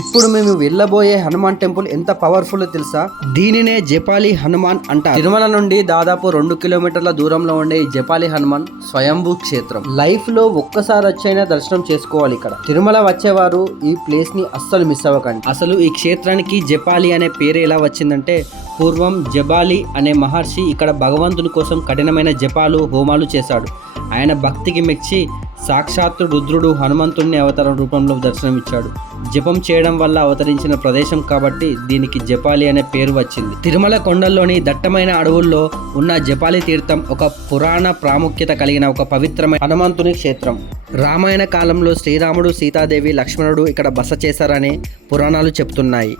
ఇప్పుడు మేము వెళ్ళబోయే హనుమాన్ టెంపుల్ ఎంత పవర్ఫుల్ తెలుసా? దీనినే జపాలి హనుమాన్ అంటారు. తిరుమల నుండి దాదాపు 2 కిలోమీటర్ల దూరంలో ఉండే ఈ జపాలి హనుమాన్ స్వయంభూ క్షేత్రం. లైఫ్ లో ఒక్కసారి వచ్చైనా దర్శనం చేసుకోవాలి ఇక్కడ. తిరుమల వచ్చేవారు ఈ ప్లేస్ ని అస్సలు మిస్ అవ్వకండి. అసలు ఈ క్షేత్రానికి జపాలి అనే పేరు ఎలా వచ్చిందంటే, పూర్వం జబాలి అనే మహర్షి ఇక్కడ భగవంతుని కోసం కఠినమైన జపాలు హోమాలు చేశాడు. ఆయన భక్తికి మెచ్చి సాక్షాత్తు రుద్రుడు హనుమంతుడిని అవతార రూపంలో దర్శనమిచ్చాడు. జపం చేయడం వల్ల అవతరించిన ప్రదేశం కాబట్టి దీనికి జపాలి అనే పేరు వచ్చింది. తిరుమల కొండల్లోని దట్టమైన అడవుల్లో ఉన్న జపాలి తీర్థం ఒక పురాణ ప్రాముఖ్యత కలిగిన ఒక పవిత్రమైన హనుమంతుని క్షేత్రం. రామాయణ కాలంలో శ్రీరాముడు, సీతాదేవి, లక్ష్మణుడు ఇక్కడ బస చేశారని పురాణాలు చెబుతున్నాయి.